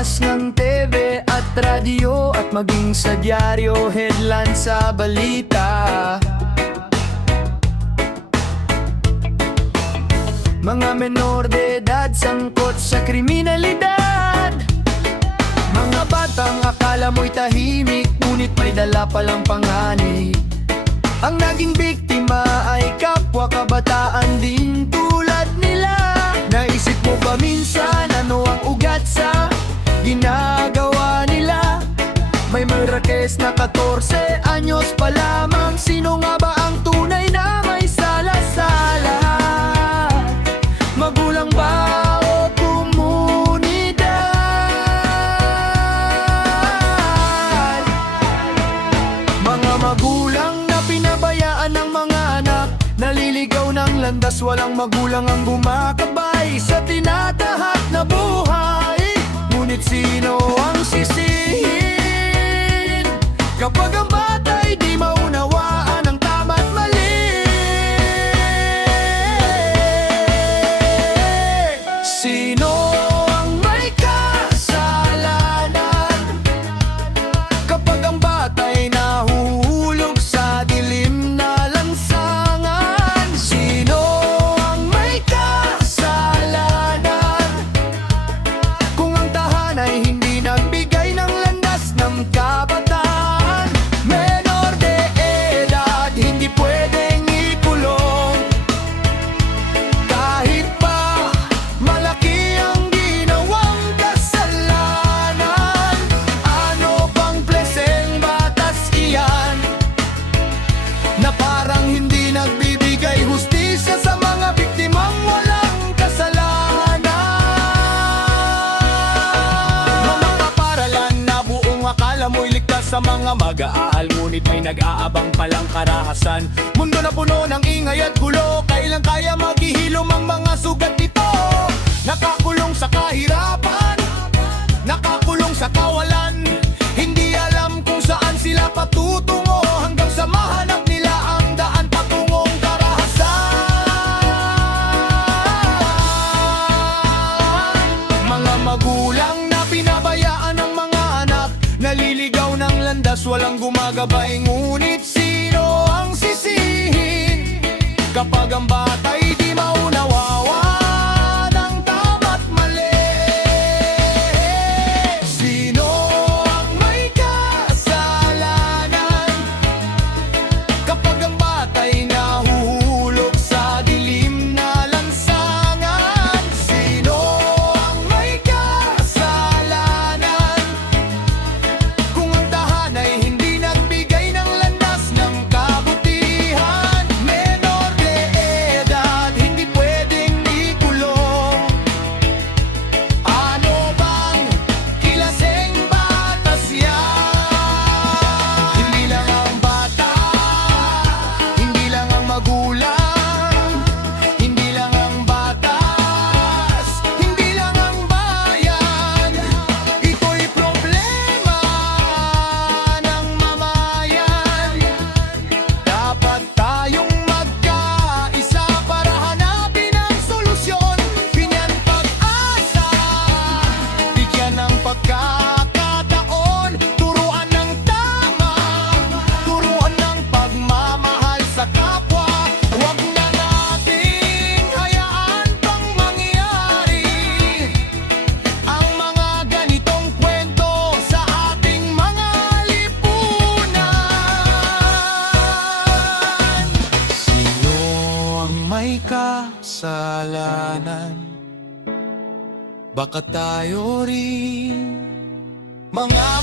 palabas ng TV at radyo at maging sa dyaryo, headline sa balita. Mga menor de edad sangkot sa kriminalidad. Mga batang akala mo'y tahimik, ngunit may dala palang panganib. Ang naging biktima ay kapwa kabataan din tulad nila. Naisip mo ba minsan ano ang ugat sa ginagawa nila? May Marquez na 14 anyos pa lamang. Sino nga ba ang tunay na may sala-sala? Magulang ba o komunidad? Mga magulang na pinabayaan ng mga anak, naliligaw ng landas, walang magulang ang gumakabay sa tinatahak na buhay. Ngunit sino ang sisihin kapag ang bata'y di maunawaan ang tama't mali? Sino ang may kasalanan kapag ang bata'y nahuhulog sa dilim na lansangan? Sino ang may kasalanan kung ang tahanay hindi nagbigay ng landas ng kabataan? Menor de edad, hindi pwedeng ikulong kahit pa malaki ang ginawang kasalanan. Ano bang pleseng batas iyan na parang hindi nagbibigay hustisya sa mga biktimang walang kasalanan? Mga kaparalan na buong akala mo'y ligtas sa mga mag-aaral, ngunit may nag-aabang palang karahasan. Mundo na puno ng ingay at gulo, kailan kaya maghihilom ang mga sugat nito? Nakakulong sa kahirapan, nakakulong sa kawalan, hindi alam kung saan sila patutungo hanggang sa mahanap nila ang daan patungong karahasan. Mga magulang na pinabayaan ng mga anak, naliligaw ng landas, walang gumagabay. Ngunit sino ang sisihin kapag ang bata'y di maunawaan ang tama't mali? Sino ang may kasalanan kapag ang bata'y nahuhulog sa dilim na lansangan? Sino ang may kasalanan kung ang tahanay hindi nagbigay ng landas ng kabutihan? Menor de edad, hindi pwedeng ikulong. Ano bang kilaseng batas yan? Hindi lang ang bata, hindi lang ang magulang, hindi lang ang batas, hindi lang ang bayan. Ito'y problema ng mamayan. Dapat tayong magkaisa para hanapin ang solusyon. Binyan pag-asa, bigyan ng pagkakataon, turuan ng tama, turuan ng pagmamahal sa kapwa. Huwag na nating hayaan pang mangyari ang mga ganitong kwento sa ating mga lipunan. Sino ang may kasalanan? Baka tayo rin mga